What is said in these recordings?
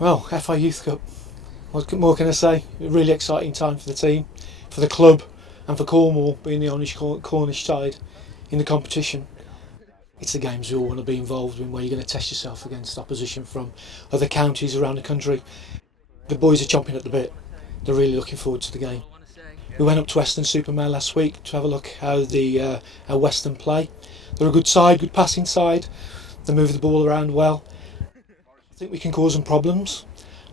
Well, FI Youth Cup. What more can I say? A really exciting time for the team, for the club, and for Cornwall being the Cornish side in the competition. It's the games we all want to be involved in, where you're going to test yourself against opposition from other counties around the country. The boys are chomping at the bit. They're really looking forward to the game. We went up to Weston Mare last week to have a look how Weston play. They're a good side, good passing side. They move the ball around well. I think we can cause them problems.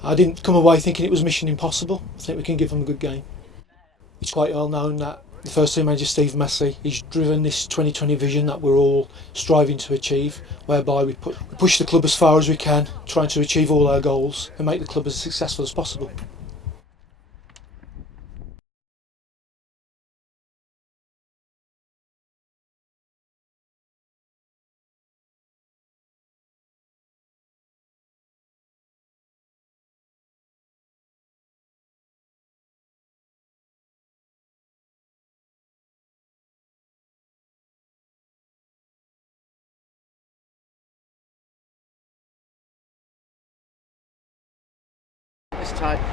I didn't come away thinking it was mission impossible. I think we can give them a good game. It's quite well known that the first team manager, Steve Massey, he's driven this 2020 vision that we're all striving to achieve, whereby we push the club as far as we can, trying to achieve all our goals and make the club as successful as possible.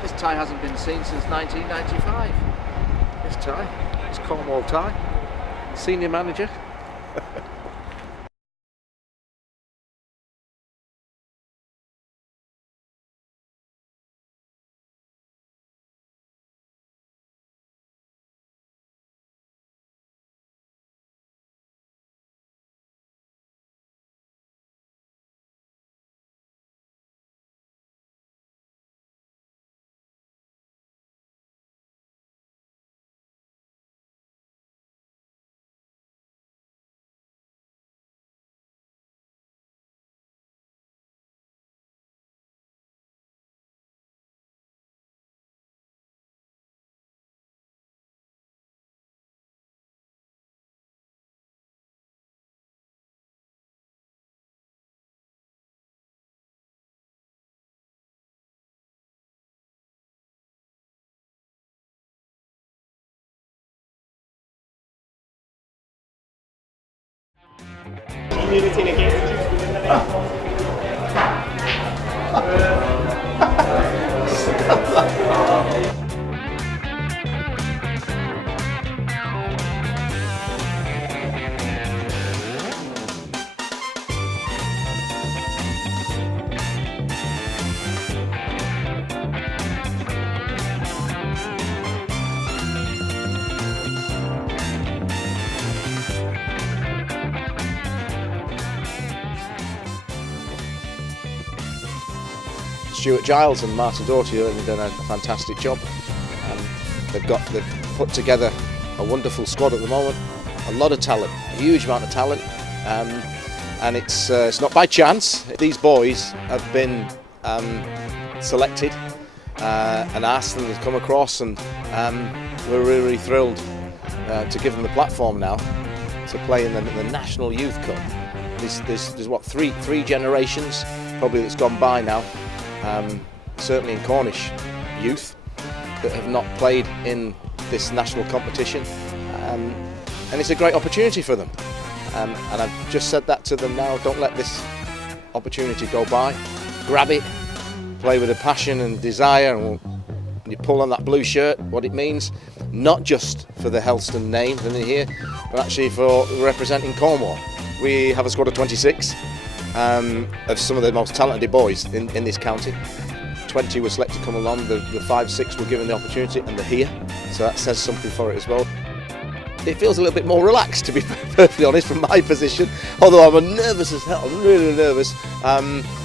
This tie hasn't been seen since 1995. This tie, it's Cornwall tie. Senior manager. Stuart Giles and Martin Doherty have done a fantastic job. They've put together a wonderful squad at the moment. A lot of talent, a huge amount of talent, and it's not by chance. These boys have been selected and asked them to come across, and we're really thrilled to give them the platform now to play in the National Youth Cup. There's what, three generations probably that's gone by now. Certainly in Cornish youth that have not played in this national competition, and it's a great opportunity for them, and I've just said that to them now. Don't let this opportunity go by. Grab it, play with a passion and desire, and you pull on that blue shirt, what it means, not just for the Helston name in here, but actually for representing Cornwall. We have a squad of 26 of some of the most talented boys in this county. 20 were selected to come along, the 5-6 were given the opportunity, and they're here, so that says something for it as well. It feels a little bit more relaxed, to be perfectly honest, from my position, although I'm nervous as hell. I'm really nervous,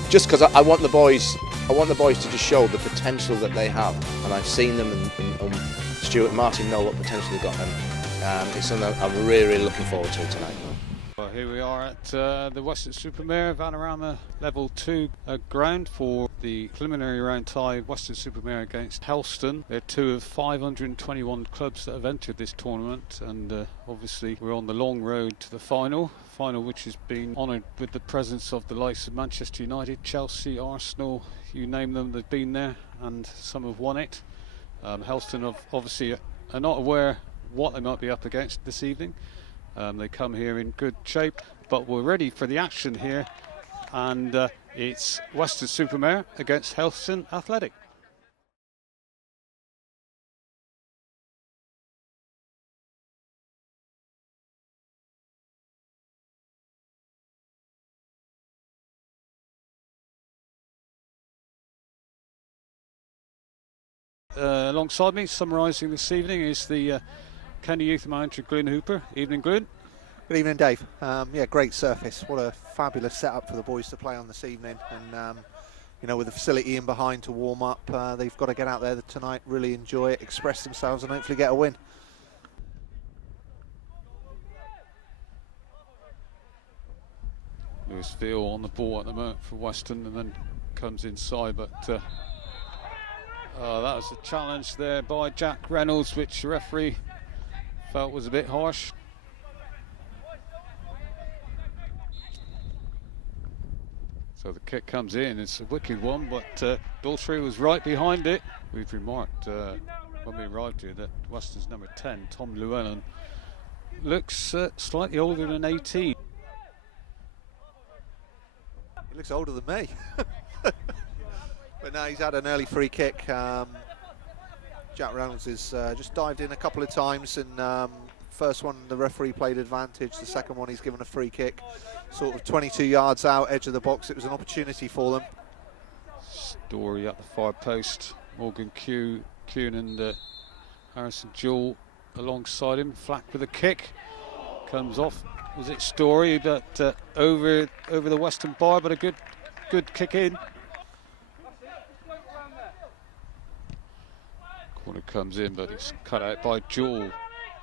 just because I want the boys to just show the potential that they have, and I've seen them, and Stuart and Martin know what potential they've got, and it's something I'm really looking forward to tonight. Well, here we are at the Weston Mare Vanarama Level 2 ground for the preliminary round tie, Weston Mare against Helston. They're two of 521 clubs that have entered this tournament, and obviously we're on the long road to the final which has been honoured with the presence of the likes of Manchester United, Chelsea, Arsenal, you name them, they've been there, and some have won it. Helston obviously are not aware what they might be up against this evening. They come here in good shape, but we're ready for the action here, and It's Weston-super-Mare against Helston Athletic. Alongside me, summarising this evening, is the County Youth Manager Glynn Hooper. Evening, Glynn. Good evening, Dave. Yeah, great surface. What a fabulous setup for the boys to play on this evening. And, you know, with the facility in behind to warm up, they've got to get out there tonight, really enjoy it, express themselves and hopefully get a win. Lewis Veal on the ball at the moment for Weston, and then comes inside, but that was a challenge there by Jack Reynolds, which the referee felt was a bit harsh. So the kick comes in, it's a wicked one, but Daltrey was right behind it. We've remarked when we arrived here that Weston's number 10, Tom Llewellyn, looks slightly older than 18. He looks older than me. But now he's had an early free kick. Jack Reynolds has just dived in a couple of times, and first one the referee played advantage, the second one he's given a free kick. Sort of 22 yards out, edge of the box. It was an opportunity for them. Story at the far post. Morgan Kuhn and Harrison Jewell alongside him. Flack with a kick. Comes off. Was it Story? But over the Western bar, but a good kick in. Corner comes in, but it's cut out by Jewell.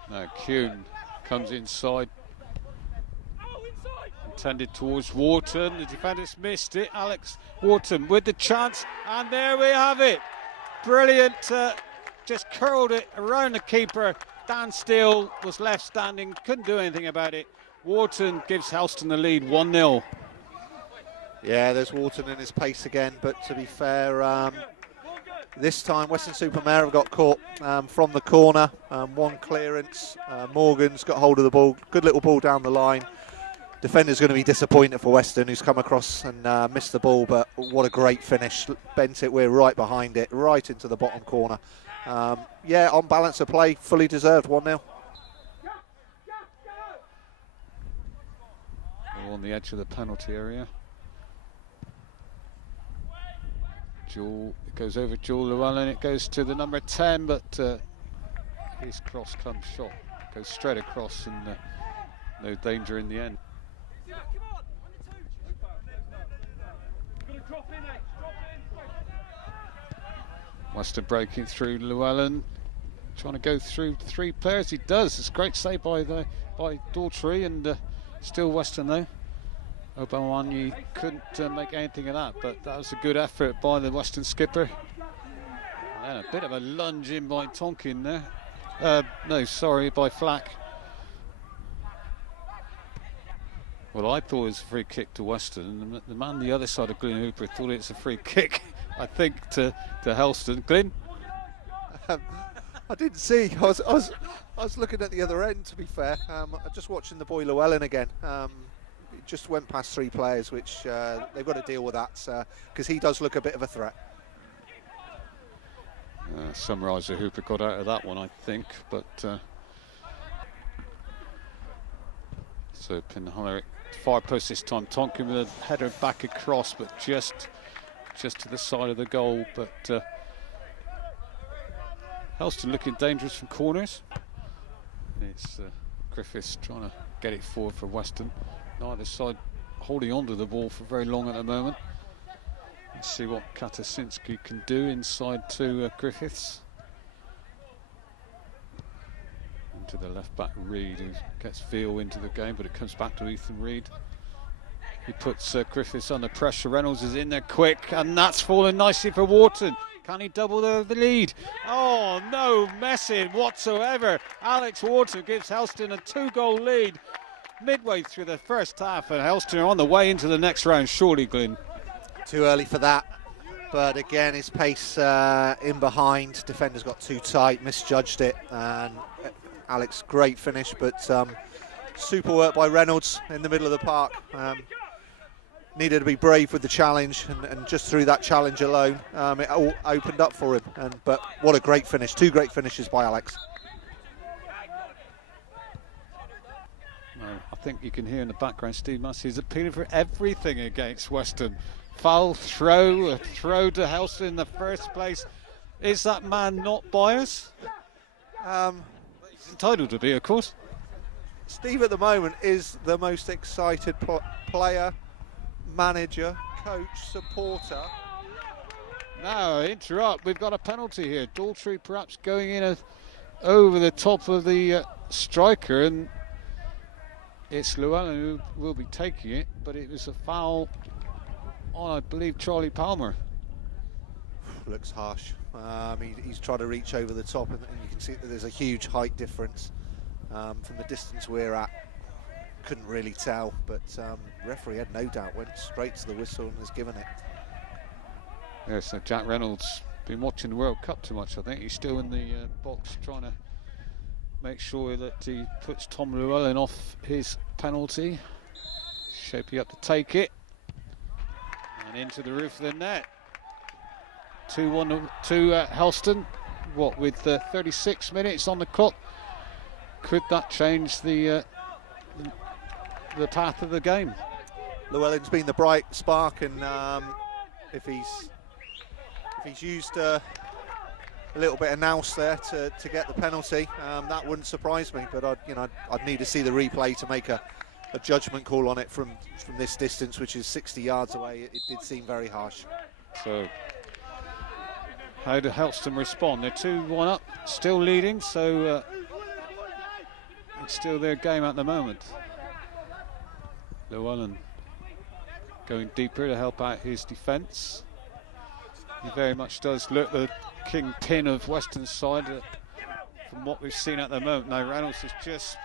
Now Kuhn comes inside. Intended towards Wharton, the defenders missed it. Alex Wharton with the chance, and there we have it. Brilliant, just curled it around the keeper. Dan Steele was left standing, couldn't do anything about it. Wharton gives Helston the lead, 1-0. Yeah, there's Wharton in his pace again, but to be fair, this time Weston-super-Mare have got caught from the corner. One clearance, Morgan's got hold of the ball, good little ball down the line. Defender's going to be disappointed for Weston, who's come across and missed the ball, but what a great finish. Bent it, we're right behind it, right into the bottom corner. Yeah, on balance of play, fully deserved, 1-0. On the edge of the penalty area. Jewell, it goes over Jewell Llewellyn, it goes to the number 10, but his cross comes shot. Goes straight across and no danger in the end. Weston breaking through Llewellyn, trying to go through three players. He does. It's a great save by Daltrey, and still Weston though. Obanwanyi couldn't make anything of that, but that was a good effort by the Weston skipper. And a bit of a lunge in by Tonkin there. No, sorry, by Flack. Well, I thought it was a free kick to Weston, and the man the other side of Glynn Hooper thought it's a free kick, I think, to Helston. Glynn? I didn't see. I was looking at the other end, to be fair. Just watching the boy Llewellyn again. It just went past three players, which they've got to deal with that, because he does look a bit of a threat. Summariser Hooper got out of that one, I think, but so Pinhollick far post this time. Tonkin with a header back across, but just to the side of the goal. But Helston looking dangerous from corners. It's Griffiths trying to get it forward for Weston. Neither side holding on to the ball for very long at the moment. Let's see what Katasinski can do inside to Griffiths. Into the left back Reid, who gets Veal into the game, but it comes back to Ethan Reid. He puts Griffiths under pressure. Reynolds is in there quick, and that's fallen nicely for Wharton. Can he double the lead? Oh, no messing whatsoever. Alex Wharton gives Helston a 2-goal lead midway through the first half, and Helston are on the way into the next round, surely, Glynn. Too early for that, but again his pace in behind. Defenders got too tight, misjudged it, and Alex, great finish, but super work by Reynolds in the middle of the park. needed to be brave with the challenge, and just through that challenge alone, it all opened up for him. But what a great finish! 2 great finishes by Alex. I think you can hear in the background Steve Massey is appealing for everything against Weston. Foul throw, a throw to Helston in the first place. Is that man not biased? He's entitled to be, of course. Steve at the moment is the most excited player, manager, coach, supporter. Now, interrupt. We've got a penalty here. Daltrey perhaps going in over the top of the striker, and it's Llewellyn who will be taking it, but it was a foul on, I believe, Charlie Palmer. Looks harsh. He's tried to reach over the top, and you can see that there's a huge height difference from the distance we're at. Couldn't really tell, but referee had no doubt, went straight to the whistle and has given it. Yeah, so Jack Reynolds been watching the World Cup too much, I think. He's still in the box trying to make sure that he puts Tom Llewellyn off his penalty. Shaping up to take it. And into the roof of the net. 2-1 to Helston. What, with 36 minutes on the clock? Could that change the path of the game? Llewellyn's been the bright spark, and if he's used a little bit of nous there to get the penalty, that wouldn't surprise me. But I'd need to see the replay to make a judgment call on it from this distance, which is 60 yards away. It did seem very harsh. So how did Helston respond? They're 2-1 up, still leading, so it's still their game at the moment. Llewellyn going deeper to help out his defence. He very much does look the kingpin of Weston's side from what we've seen at the moment. Now Reynolds has just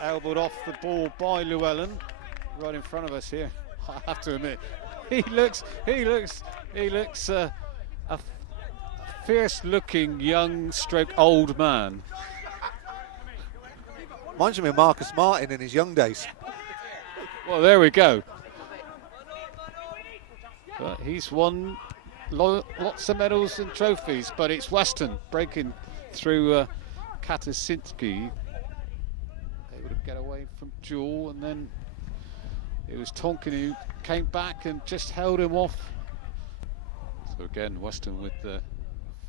elbowed off the ball by Llewellyn, right in front of us here. I have to admit, he looks a fierce-looking young stroke old man. Reminds me of Marcus Martin in his young days. Well, there we go. But he's won lots of medals and trophies, but it's Weston breaking through Katasinski. Able to get away from Jewell, and then it was Tonkin who came back and just held him off. So again, Weston with the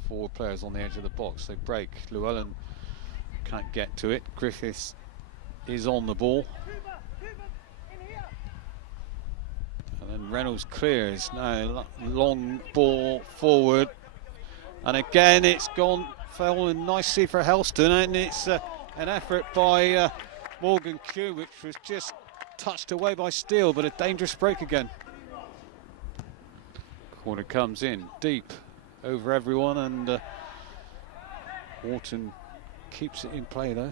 4 players on the edge of the box. They break. Llewellyn can't get to it. Griffiths is on the ball. And then Reynolds clears. Now long ball forward. And again it's fallen nicely for Helston, and it's an effort by Morgan Q, which was just touched away by Steele, but a dangerous break again. Corner comes in deep over everyone, and Wharton keeps it in play though.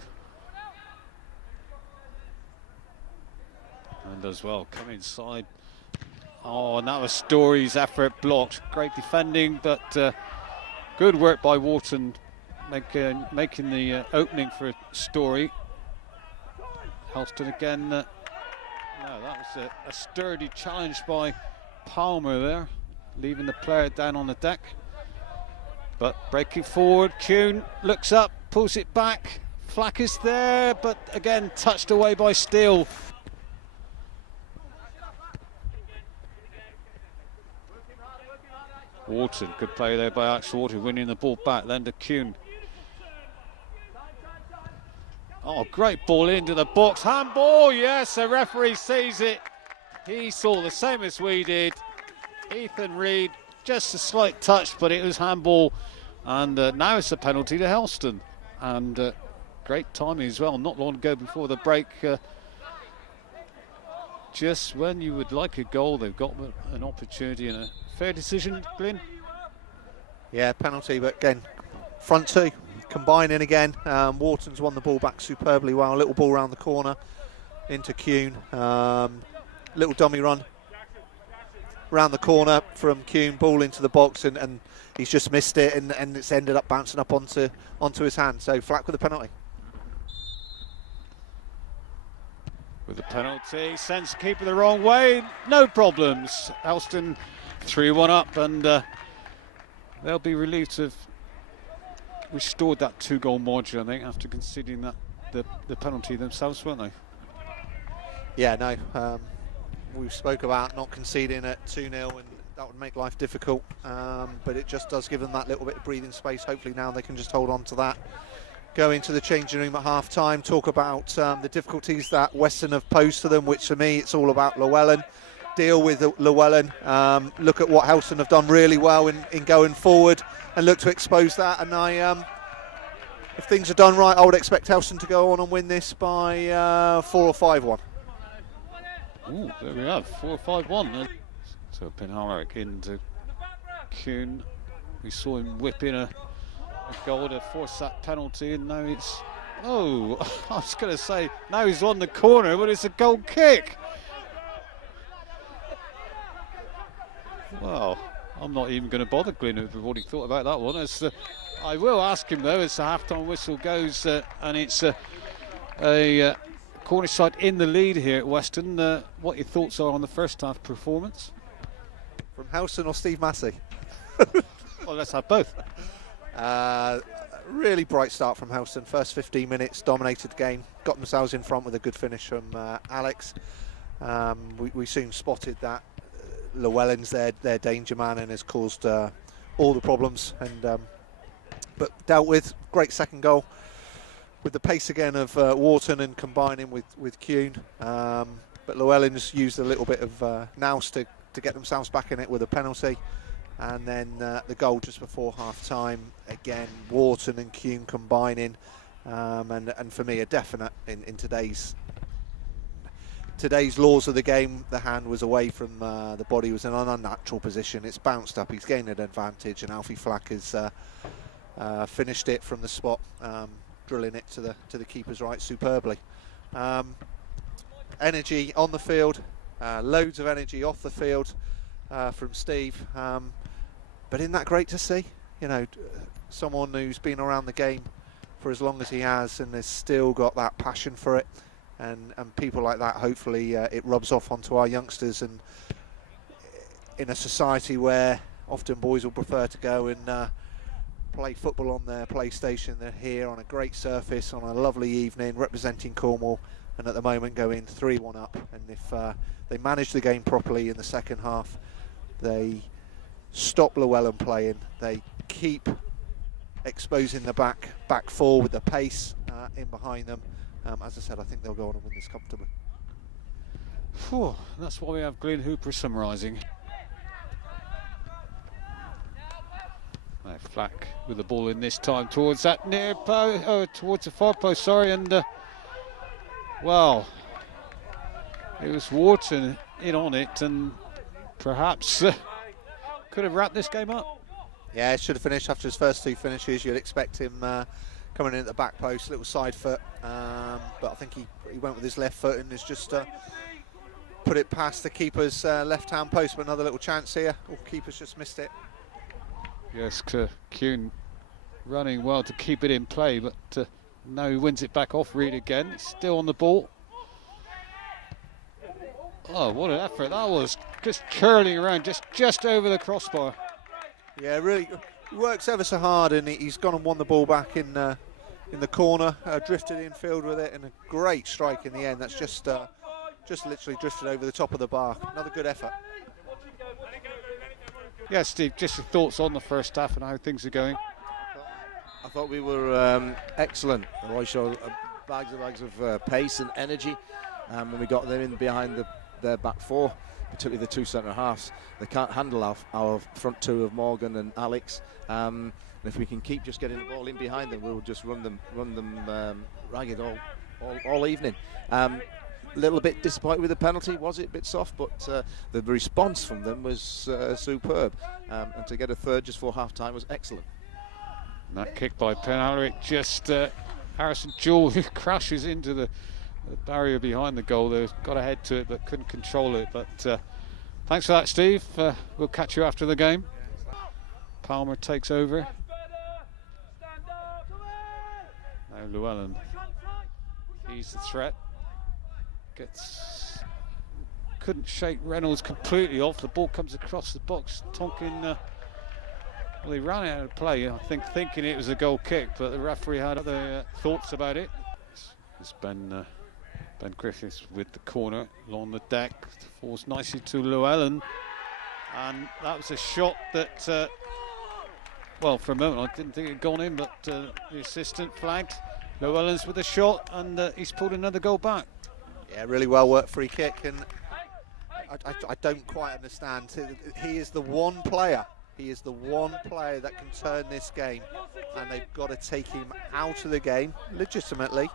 And as well, come inside. Oh, and that was Story's effort blocked. Great defending, but good work by Wharton making the opening for Story. Helston again. No, that was a sturdy challenge by Palmer there, leaving the player down on the deck. But breaking forward, Kuhn looks up, pulls it back. Flack is there, but again touched away by Steele. Wharton, good play there by Axel Wharton, winning the ball back, then to Kuhn. Oh, great ball into the box. Handball, yes, the referee sees it. He saw the same as we did. Ethan Reed, just a slight touch, but it was handball. And now it's a penalty to Helston. And great timing as well, not long ago before the break. Just when you would like a goal, they've got an opportunity and a fair decision, Glynn? Yeah, penalty, but again, front 2. Combining again. Wharton's won the ball back superbly well. Little ball round the corner into Kuhn. Little dummy run round the corner from Kuhn, ball into the box, and he's just missed it, and it's ended up bouncing up onto his hand. So Flack with the penalty. with the penalty, sends the keeper the wrong way, no problems. Helston 3-1 up, and they'll be relieved to have restored that 2-goal margin, I think, after conceding that the penalty themselves, weren't they? Yeah, no. We spoke about not conceding at 2-0, and that would make life difficult. But it just does give them that little bit of breathing space. Hopefully now they can just hold on to that. Go into the changing room at half-time, talk about the difficulties that Weston have posed to them, which for me, it's all about Llewellyn. Deal with Llewellyn. Look at what Helston have done really well in going forward and look to expose that. And if things are done right, I would expect Helston to go on and win this by 4 or 5-1. Ooh, there we have 4-5-1. So Penhalick into Kuhn. We saw him whip in a goal to force that penalty, and now it's... Oh, I was going to say, now he's on the corner, but it's a goal kick. Well, I'm not even going to bother Glynn Hooper with what he thought about that one. I will ask him, though, as the half-time whistle goes, and it's a Cornish side in the lead here at Weston. What your thoughts are on the first half performance? From Helston or Steve Massey? Well, let's have both. Really bright start from Helston. First 15 minutes, dominated the game, got themselves in front with a good finish from Alex. We soon spotted that Llewellyn's their danger man and has caused all the problems, and but dealt with. Great second goal with the pace again of Wharton and combining with Kuhn. But Llewellyn's used a little bit of nous to get themselves back in it with a penalty. And then the goal just before half-time, again, Wharton and Kuhn combining. And for me, a definite in today's laws of the game. The hand was away from the body, was in an unnatural position. It's bounced up, he's gained an advantage, and Alfie Flack has finished it from the spot, drilling it to the keeper's right superbly. Energy on the field, loads of energy off the field from Steve. But isn't that great to see? You know, someone who's been around the game for as long as he has and has still got that passion for it, and people like that, hopefully it rubs off onto our youngsters. And in a society where often boys will prefer to go and play football on their PlayStation, they're here on a great surface on a lovely evening representing Cornwall, and at the moment going 3-1 up. And if they manage the game properly in the second half, they stop Llewellyn playing, they keep exposing the back four with the pace in behind them. As I said, I think they'll go on and win this comfortably. Whew, that's why we have Glynn Hooper summarising. Flack with the ball in this time towards that near post, towards the far post, sorry, and well, it was Wharton in on it, and perhaps could have wrapped this game up. Yeah, it should have finished after his first two finishes. You'd expect him coming in at the back post, little side foot, but I think he went with his left foot and has just put it past the keeper's left hand post. But another little chance here. Oh, keeper's just missed it. Yes, Kuhn running well to keep it in play, but now he wins it back off Reed again. Still on the ball. Oh, what an effort that was. Just curling around, just over the crossbar. Yeah, really works ever so hard, and he's gone and won the ball back in the corner, drifted infield with it, and a great strike in the end. That's just literally drifted over the top of the bar. Another good effort. Yeah, Steve, just your thoughts on the first half and how things are going. I thought we were excellent. Roy showed bags of pace and energy. When we got them in behind their back four, particularly the two centre halves, they can't handle our front two of Morgan and Alex. And if we can keep just getting the ball in behind them, we'll just run them ragged all evening. A little bit disappointed with the penalty, was it? A bit soft, but the response from them was superb. And to get a third just before half-time was excellent. And that kick by Penhalick, just Harrison Jewell, who crashes into the barrier behind the goal. They got ahead to it but couldn't control it. But thanks for that, Steve. We'll catch you after the game. Palmer takes over. Now Llewellyn, he's the threat. couldn't shake Reynolds completely off. The ball comes across the box. Tonkin, well, he ran out of play, I think, thinking it was a goal kick, but the referee had other thoughts about it. It's Ben Griffiths with the corner along the deck, falls nicely to Llewellyn, and that was a shot that, well, for a moment I didn't think it had gone in, but the assistant flagged. Llewellyn's with a shot, and he's pulled another goal back. Yeah, really well worked free kick, and I don't quite understand. He is the one player. He is the one player that can turn this game, and they've got to take him out of the game legitimately.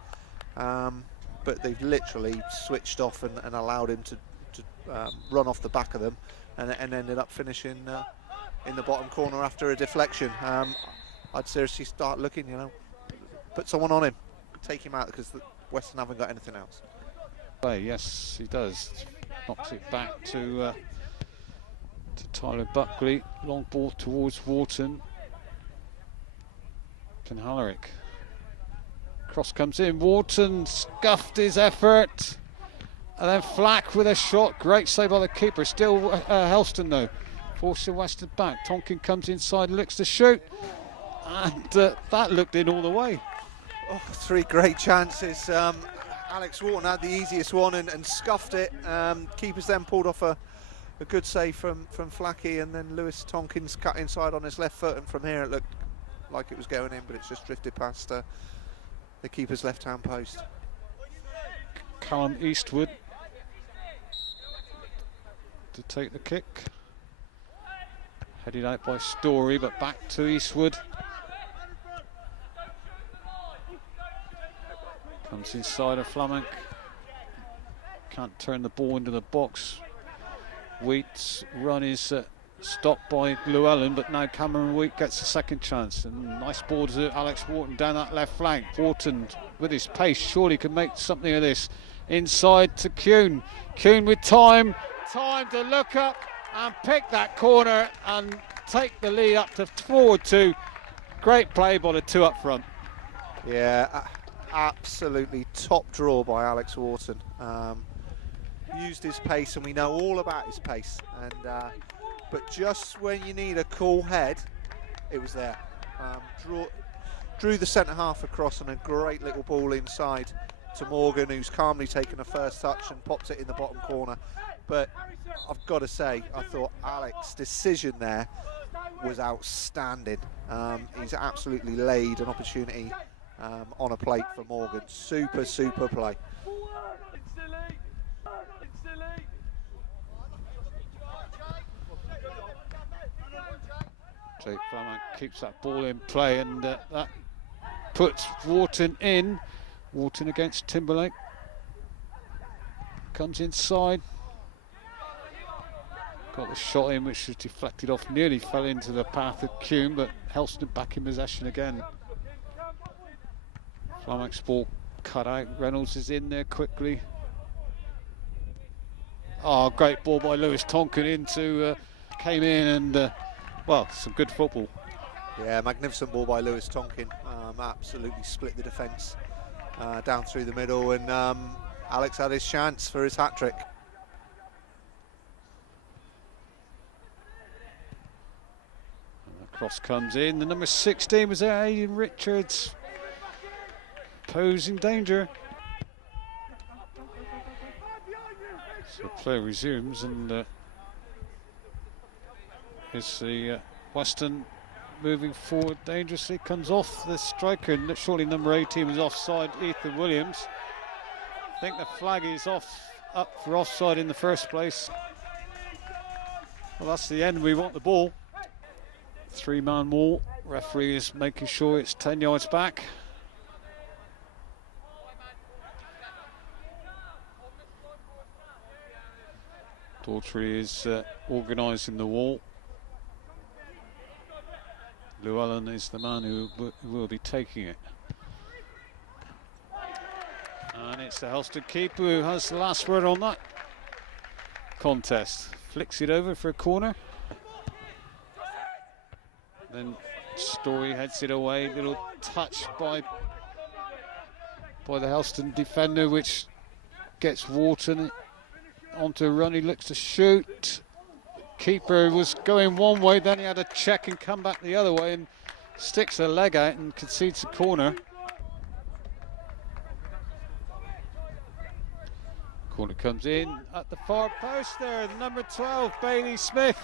But they've literally switched off and allowed him to run off the back of them, and ended up finishing in the bottom corner after a deflection. I'd seriously start looking, put someone on him, take him out, because Weston haven't got anything else. Yes, he does. Knocks it back to Tyler Buckley. Long ball towards Wharton. Penhalaric. Cross comes in. Wharton scuffed his effort. And then Flack with a shot. Great save by the keeper. Still Helston though. Forcing Weston back. Tonkin comes inside, looks to shoot. And that looked in all the way. Oh, 3 great chances. Alex Wharton had the easiest one and scuffed it. Keepers then pulled off a good save from Flacky, and then Lewis Tonkin's cut inside on his left foot, and from here it looked like it was going in, but it's just drifted past the keeper's left-hand post. Callum Eastwood to take the kick. Headed out by Story, but back to Eastwood. Comes inside of Flamenc. Can't turn the ball into the box. Wheat's run is stopped by Llewellyn, but now Cameron Wheat gets a second chance. And nice ball to Alex Wharton down that left flank. Wharton with his pace surely can make something of this. Inside to Kuhn. Kuhn with time to look up and pick that corner and take the lead up to forward 2. Great play by the 2 up front. Yeah, absolutely top draw by Alex Wharton. Used his pace, and we know all about his pace. And but just when you need a cool head, it was there. Drew the centre half across, and a great little ball inside to Morgan, who's calmly taken a first touch and popped it in the bottom corner. But I've got to say, I thought Alex's decision there was outstanding. He's absolutely laid an opportunity on a plate for Morgan. Super play. Jake Flamenc keeps that ball in play, and that puts Wharton in. Wharton against Timberlake. Comes inside. Got the shot in, which was deflected off, nearly fell into the path of Kuhn, but Helston back in possession again. Flamenc's ball cut out. Reynolds is in there quickly. Oh, great ball by Lewis Tonkin into came in, and well, some good football. Yeah, magnificent ball by Lewis Tonkin. Absolutely split the defence down through the middle, and Alex had his chance for his hat-trick. Cross comes in. The number 16 was there, Aidan Richards, posing danger. So play resumes, and here's the Weston moving forward dangerously. Comes off the striker, and surely number 18 was offside, Ethan Williams. I think the flag is up for offside in the first place. Well, that's the end. We want the ball. 3-man wall. Referee is making sure it's 10 yards back. Daughtry is organising the wall. Llewellyn is the man who will be taking it. And it's the Helston keeper who has the last word on that contest. Flicks it over for a corner. Then Story heads it away. Little touch by the Helston defender, which gets Wharton onto a run. He looks to shoot. Keeper was going one way, then he had a check and come back the other way and sticks a leg out and concedes a corner. Corner comes in at the far post there, number 12, Bailey Smith.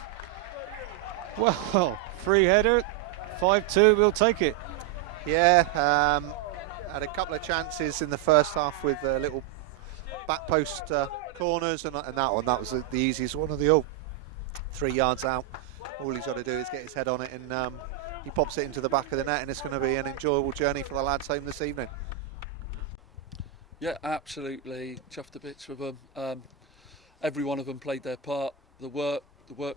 Well, free header, 5-2, we'll take it. Yeah, had a couple of chances in the first half with little back post corners, and that was the easiest one of the all. 3 yards out. All he's got to do is get his head on it, and he pops it into the back of the net, and it's going to be an enjoyable journey for the lads home this evening. Yeah, absolutely chuffed to bits with them. Every one of them played their part. The work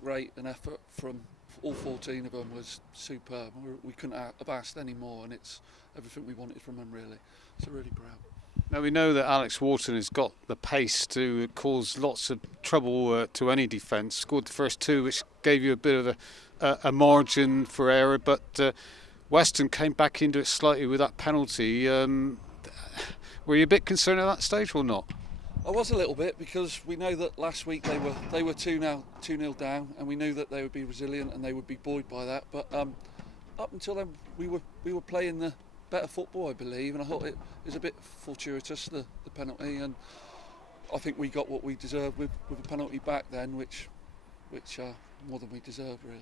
rate and effort from all 14 of them was superb. We couldn't have asked any more, and it's everything we wanted from them, really. So really proud. Now we know that Alex Wharton has got the pace to cause lots of trouble to any defence. Scored the first 2, which gave you a bit of a margin for error, but Weston came back into it slightly with that penalty. Were you a bit concerned at that stage or not? I was a little bit, because we know that last week they were 2-0 down, and we knew that they would be resilient and they would be buoyed by that. But up until then, we were playing the better football, I believe, and I thought it was a bit fortuitous, the penalty, and I think we got what we deserved with a penalty back then, which more than we deserved, really.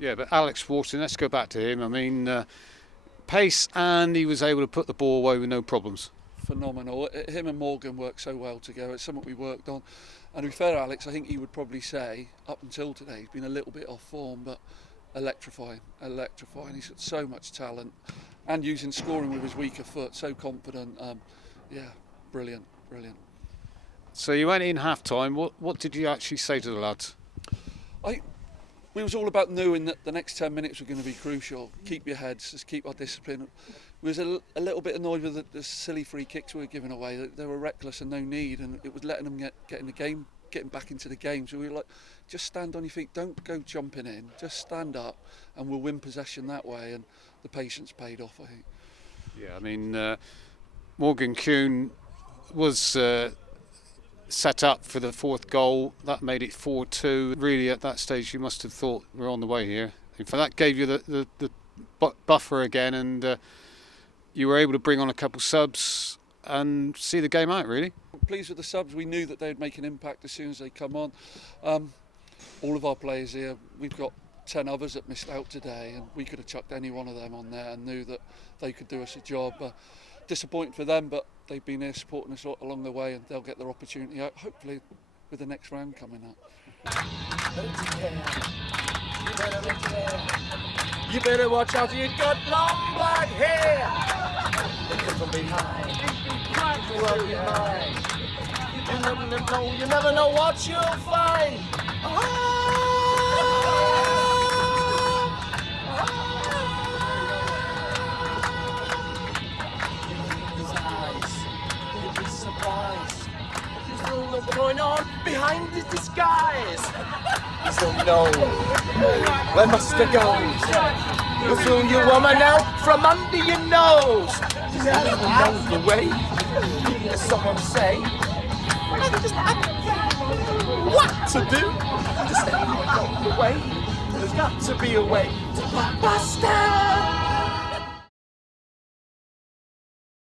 Yeah, but Alex Wharton, let's go back to him. I mean, pace, and he was able to put the ball away with no problems. Phenomenal. Him and Morgan worked so well together. It's something we worked on. And to be fair, Alex, I think he would probably say, up until today, he's been a little bit off form, but electrifying. He's got so much talent, and using scoring with his weaker foot, so confident. Yeah, brilliant. So you went in half-time. What did you actually say to the lads? We was all about knowing that the next 10 minutes were going to be crucial. Keep your heads, just keep our discipline. We was a little bit annoyed with the silly free kicks we were giving away. They were reckless and no need, and it was letting them get in the game, getting back into the game. So we were like, just stand on your feet, don't go jumping in, just stand up, and we'll win possession that way. And the patience paid off, I think. Yeah, I mean, Morgan Kuhn was set up for the 4th goal. That made it 4-2. Really, at that stage, you must have thought we're on the way here. In fact, that gave you the buffer again, and you were able to bring on a couple subs and see the game out, really. Pleased with the subs. We knew that they'd make an impact as soon as they come on. All of our players here, we've got 10 others that missed out today, and we could have chucked any one of them on there and knew that they could do us a job. Disappointing for them, but they've been here supporting us along the way, and they'll get their opportunity out, hopefully with the next round coming up. You better watch out, you got long black hair. From behind, you never know what you'll find. What's going on behind this disguise? You don't know where must I go? You'll fool your woman out from under your nose. You never know the way. As someone say, what to do? Just know the way. There's got to be a way to blockbuster.